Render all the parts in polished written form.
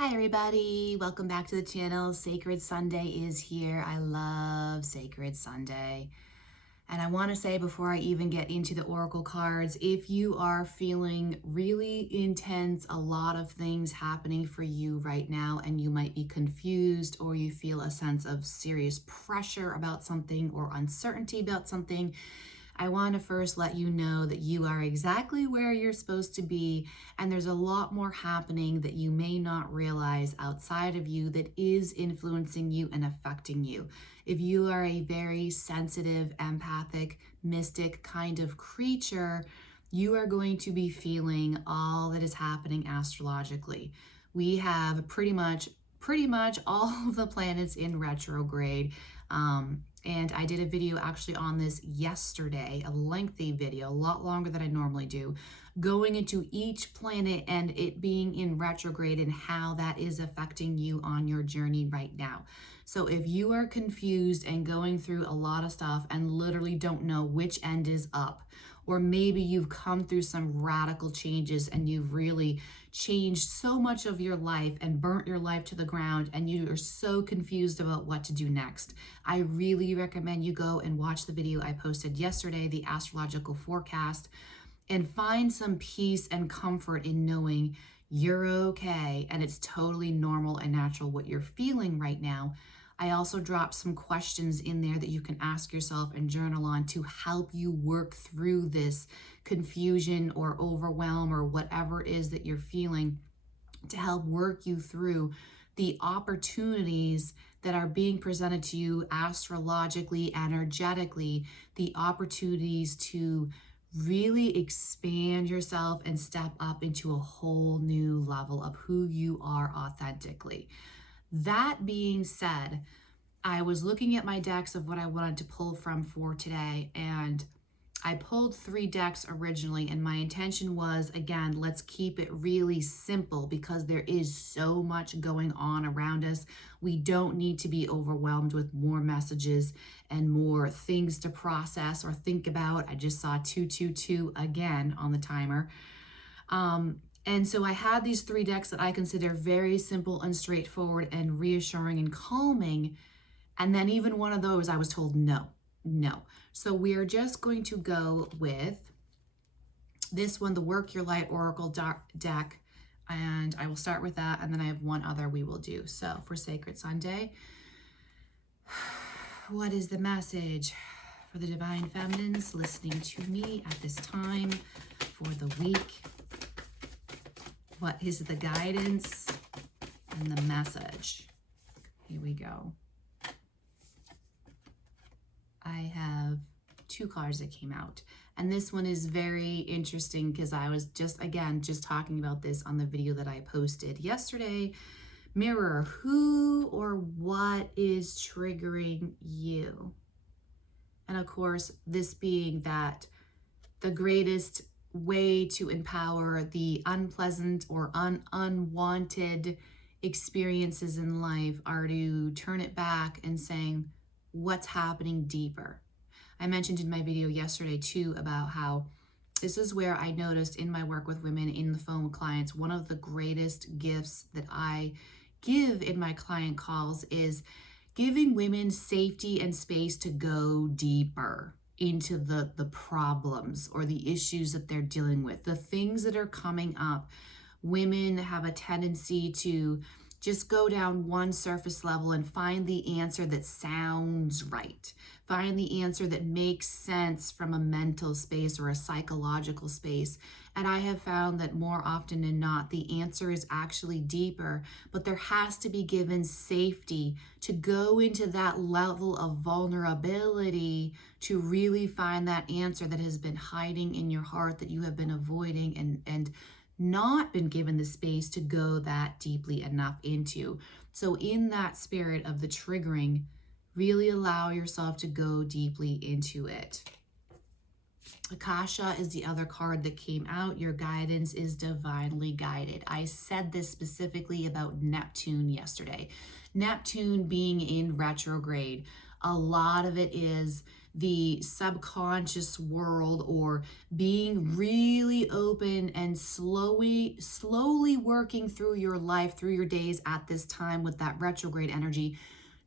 Hi everybody, welcome back to the channel. Sacred Sunday is here. I love Sacred Sunday. And I want to say before I even get into the oracle cards, if you are feeling really intense, a lot of things happening for you right now, and you might be confused or you feel a sense of serious pressure about something or uncertainty about something, I want to first let you know that you are exactly where you're supposed to be, and there's a lot more happening that you may not realize outside of you that is influencing you and affecting you. If you are a very sensitive, empathic, mystic kind of creature, you are going to be feeling all that is happening astrologically. We have pretty much all of the planets in retrograde. And I did a video actually on this yesterday, a lengthy video, a lot longer than I normally do, going into each planet and it being in retrograde and how that is affecting you on your journey right now. So if you are confused and going through a lot of stuff and literally don't know which end is up, or maybe you've come through some radical changes and you've really changed so much of your life and burnt your life to the ground and you are so confused about what to do next, I really recommend you go and watch the video I posted yesterday, the astrological forecast, and find some peace and comfort in knowing you're okay and it's totally normal and natural what you're feeling right now. I also dropped some questions in there that you can ask yourself and journal on to help you work through this confusion or overwhelm or whatever it is that you're feeling, to help work you through the opportunities that are being presented to you astrologically, energetically, the opportunities to really expand yourself and step up into a whole new level of who you are authentically. That being said, I was looking at my decks of what I wanted to pull from for today, and I pulled 3 decks originally, and my intention was, again, let's keep it really simple because there is so much going on around us. We don't need to be overwhelmed with more messages and more things to process or think about. I just saw 222 again on the timer. And so I had these 3 decks that I consider very simple and straightforward and reassuring and calming. And then even one of those, I was told no. So we are just going to go with this one, the Work Your Light Oracle deck. And I will start with that. And then I have one other we will do. So for Sacred Sunday, what is the message for the Divine Feminines listening to me at this time for the week? What is the guidance and the message? Here we go. I have 2 cards that came out. And this one is very interesting because I was just talking about this on the video that I posted yesterday. Mirror, who or what is triggering you? And of course, this being that the greatest way to empower the unpleasant or unwanted experiences in life are to turn it back and saying, what's happening deeper? I mentioned in my video yesterday too about how this is where I noticed in my work with women in the phone with clients, one of the greatest gifts that I give in my client calls is giving women safety and space to go deeper into the problems or the issues that they're dealing with, the things that are coming up. Women have a tendency to just go down one surface level and find the answer that sounds right, find the answer that makes sense from a mental space or a psychological space. And I have found that more often than not, the answer is actually deeper, but there has to be given safety to go into that level of vulnerability to really find that answer that has been hiding in your heart, that you have been avoiding and not been given the space to go that deeply enough into. So in that spirit of the triggering, really allow yourself to go deeply into it. Akasha is the other card that came out. Your guidance is divinely guided. I said this specifically about Neptune yesterday. Neptune being in retrograde. A lot of it is the subconscious world, or being really open and slowly working through your life, through your days at this time with that retrograde energy,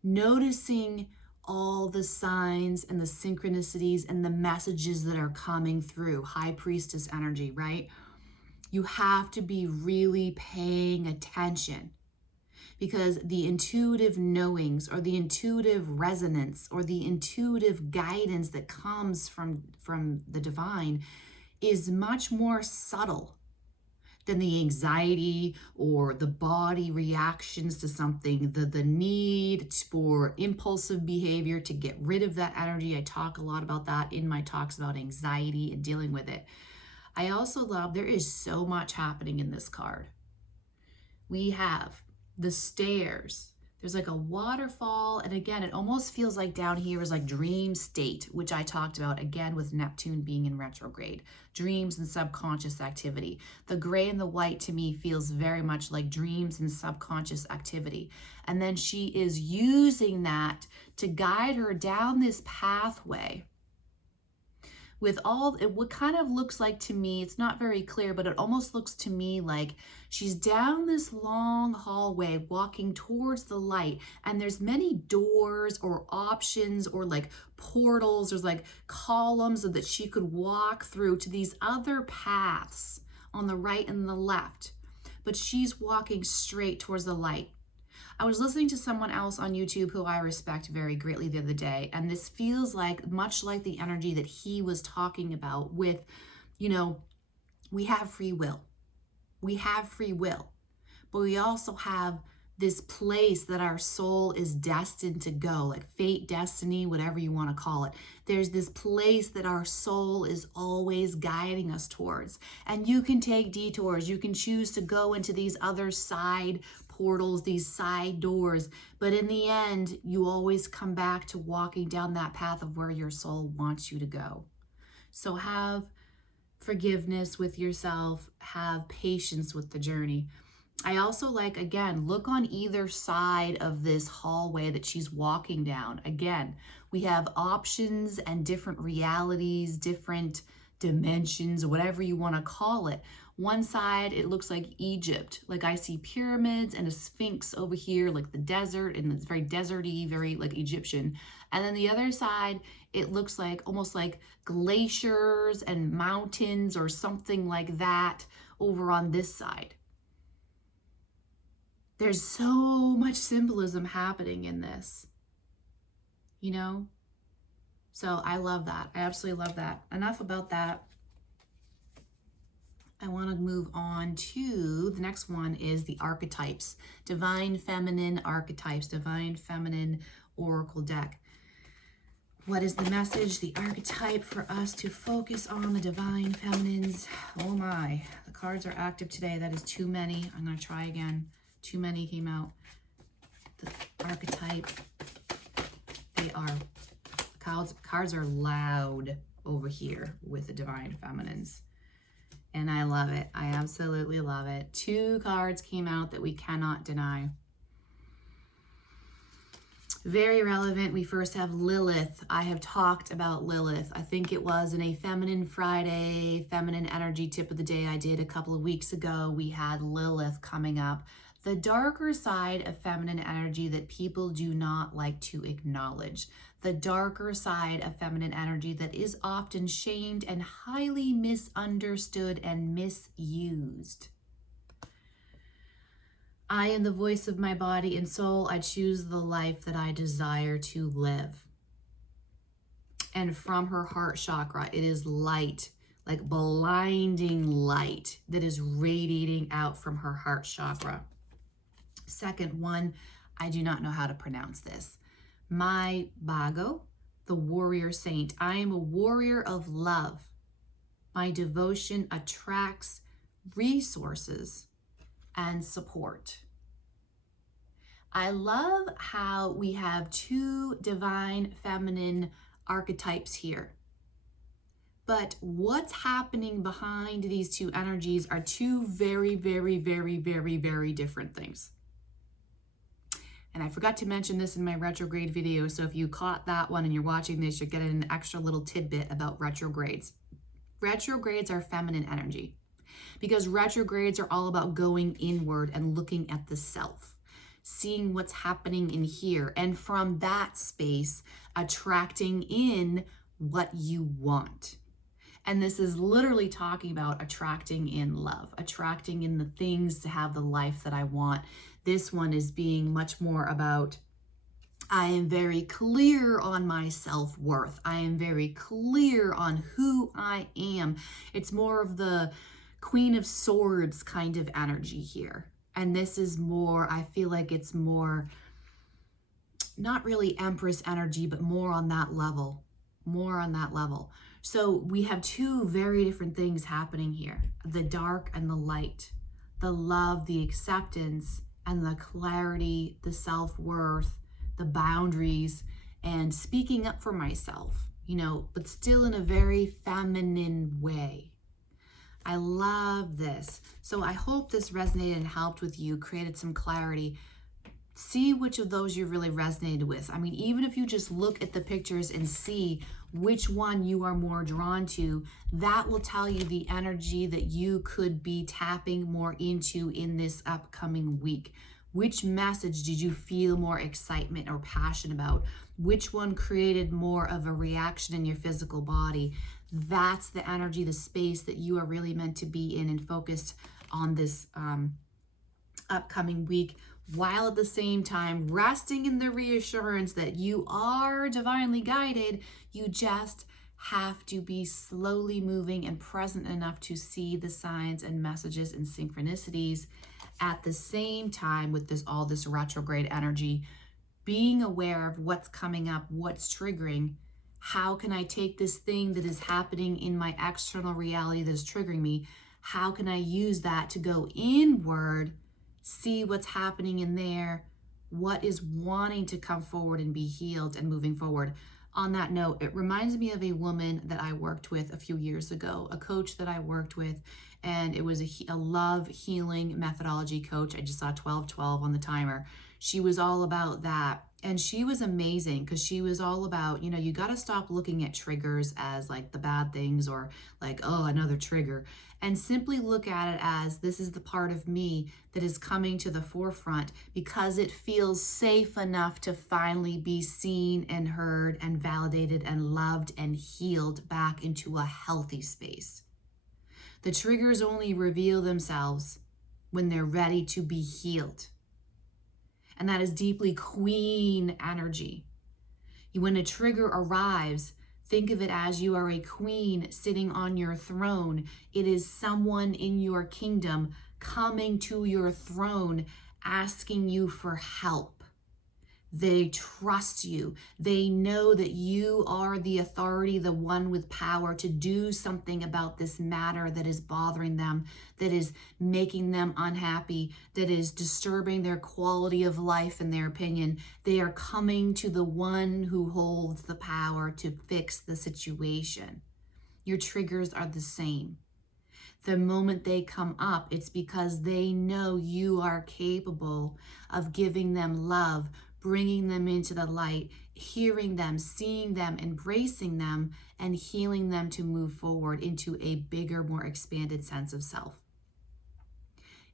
noticing all the signs and the synchronicities and the messages that are coming through. High priestess energy, right? You have to be really paying attention, because the intuitive knowings or the intuitive resonance or the intuitive guidance that comes from the divine is much more subtle than the anxiety or the body reactions to something, the need for impulsive behavior to get rid of that energy. I talk a lot about that in my talks about anxiety and dealing with it. I also love, there is so much happening in this card. We have the stairs. There's like a waterfall. And again, it almost feels like down here is like dream state, which I talked about again with Neptune being in retrograde. Dreams and subconscious activity. The gray and the white to me feels very much like dreams and subconscious activity. And then she is using that to guide her down this pathway with all, what kind of looks like to me, it's not very clear, but it almost looks to me like she's down this long hallway walking towards the light, and there's many doors or options or like portals, there's like columns that she could walk through to these other paths on the right and the left, but she's walking straight towards the light. I was listening to someone else on YouTube who I respect very greatly the other day, and this feels like much like the energy that he was talking about with, you know, we have free will. We have free will, but we also have this place that our soul is destined to go, like fate, destiny, whatever you want to call it. There's this place that our soul is always guiding us towards. And you can take detours. You can choose to go into these other side portals, these side doors. But in the end, you always come back to walking down that path of where your soul wants you to go. So have forgiveness with yourself. Have patience with the journey. I also like, again, look on either side of this hallway that she's walking down. Again, we have options and different realities, different dimensions, whatever you want to call it. One side, it looks like Egypt. Like I see pyramids and a sphinx over here, like the desert, and it's very deserty, very like Egyptian. And then the other side, it looks like almost like glaciers and mountains or something like that over on this side. There's so much symbolism happening in this, you know? So I love that. I absolutely love that. Enough about that. I want to move on to the next one is the archetypes. Divine Feminine archetypes, Divine Feminine Oracle deck. What is the message, the archetype for us to focus on the Divine Feminines? Oh my, the cards are active today. That is too many. I'm going to try again. Too many came out. The archetype, they are, cards are loud over here with the Divine Feminines. And I love it. I absolutely love it. Two cards came out that we cannot deny. Very relevant. We first have Lilith. I have talked about Lilith. I think it was in a Feminine Friday, Feminine Energy Tip of the Day I did a couple of weeks ago. We had Lilith coming up. The darker side of feminine energy that people do not like to acknowledge. The darker side of feminine energy that is often shamed and highly misunderstood and misused. I am the voice of my body and soul. I choose the life that I desire to live. And from her heart chakra, it is light, like blinding light that is radiating out from her heart chakra. Second one, I do not know how to pronounce this. My Bago, the warrior saint. I am a warrior of love. My devotion attracts resources and support. I love how we have two divine feminine archetypes here. But what's happening behind these two energies are two very, very, very, very, very different things. And I forgot to mention this in my retrograde video, so if you caught that one and you're watching this, you're getting an extra little tidbit about retrogrades. Retrogrades are feminine energy because retrogrades are all about going inward and looking at the self, seeing what's happening in here, and from that space, attracting in what you want. And this is literally talking about attracting in love, attracting in the things to have the life that I want. This one is being much more about, I am very clear on my self-worth. I am very clear on who I am. It's more of the Queen of Swords kind of energy here. And this is more, I feel like it's more, not really Empress energy, but more on that level, more on that level. So we have two very different things happening here, the dark and the light, the love, the acceptance, and the clarity, the self-worth, the boundaries, and speaking up for myself, you know, but still in a very feminine way. I love this. So I hope this resonated and helped with you, created some clarity. See which of those you really resonated with. I mean, even if you just look at the pictures and see which one you are more drawn to, that will tell you the energy that you could be tapping more into in this upcoming week. Which message did you feel more excitement or passion about? Which one created more of a reaction in your physical body? That's the energy, the space that you are really meant to be in and focused on this upcoming week, while at the same time resting in the reassurance that you are divinely guided. You just have to be slowly moving and present enough to see the signs and messages and synchronicities. At the same time, with this all this retrograde energy, being aware of what's coming up, what's triggering. How can I take this thing that is happening in my external reality that is triggering me? How can I use that to go inward, see what's happening in there, what is wanting to come forward and be healed and moving forward. On that note, it reminds me of a woman that I worked with a few years ago, a coach that I worked with, and it was a love healing methodology coach. I just saw 1212 on the timer. She was all about that. And she was amazing because she was all about, you know, you got to stop looking at triggers as like the bad things or like, oh, another trigger, and simply look at it as this is the part of me that is coming to the forefront because it feels safe enough to finally be seen and heard and validated and loved and healed back into a healthy space. The triggers only reveal themselves when they're ready to be healed. And that is deeply queen energy. When a trigger arrives, think of it as you are a queen sitting on your throne. It is someone in your kingdom coming to your throne, asking you for help. They trust you. They know that you are the authority, the one with power to do something about this matter that is bothering them, that is making them unhappy, that is disturbing their quality of life in their opinion. They are coming to the one who holds the power to fix the situation. Your triggers are the same. The moment they come up, it's because they know you are capable of giving them love, bringing them into the light, hearing them, seeing them, embracing them, and healing them to move forward into a bigger, more expanded sense of self.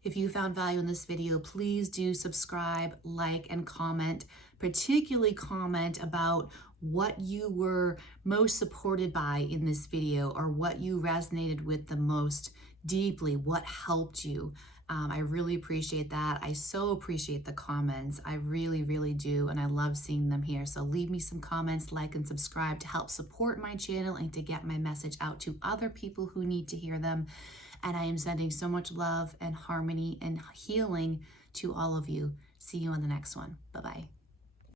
If you found value in this video, please do subscribe, like, and comment. Particularly comment about what you were most supported by in this video or what you resonated with the most deeply, what helped you. I really appreciate that. I so appreciate the comments. I really, really do. And I love seeing them here. So leave me some comments, like, and subscribe to help support my channel and to get my message out to other people who need to hear them. And I am sending so much love and harmony and healing to all of you. See you on the next one. Bye-bye.